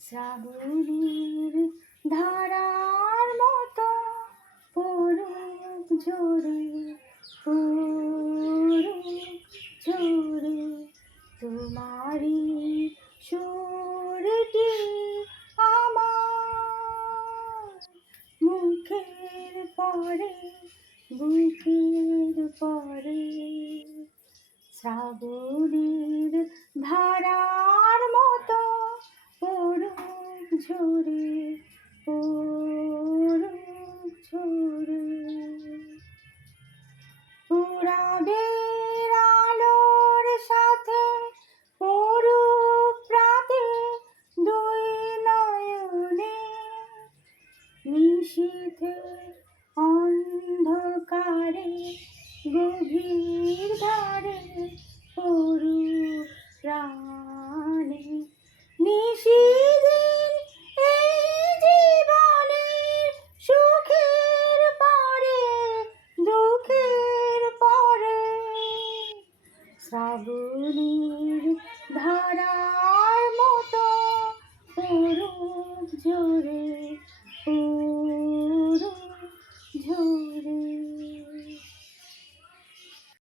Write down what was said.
শ্রাবণীর ধারার মতো পড়ুক ঝরে, পড়ুক ঝরে তোমারই সুরটি আমার মুখের পরে, বুকের পরে। শ্রাবণীর ধারার মতো পড়ুক ঝরে, পড়ুক ঝরে। পুরাবের আলোর সাথে পড়ুক প্রাতে দুই নয়নে, নিশীথে অন্ধকারে গভীর ধারে পড়ুক প্রাণে। নিশিদিন এই জীবনের সুখের পরে, দুঃখের পরে। শ্রাবণীর ধারার মতো পড়ুক ঝরে।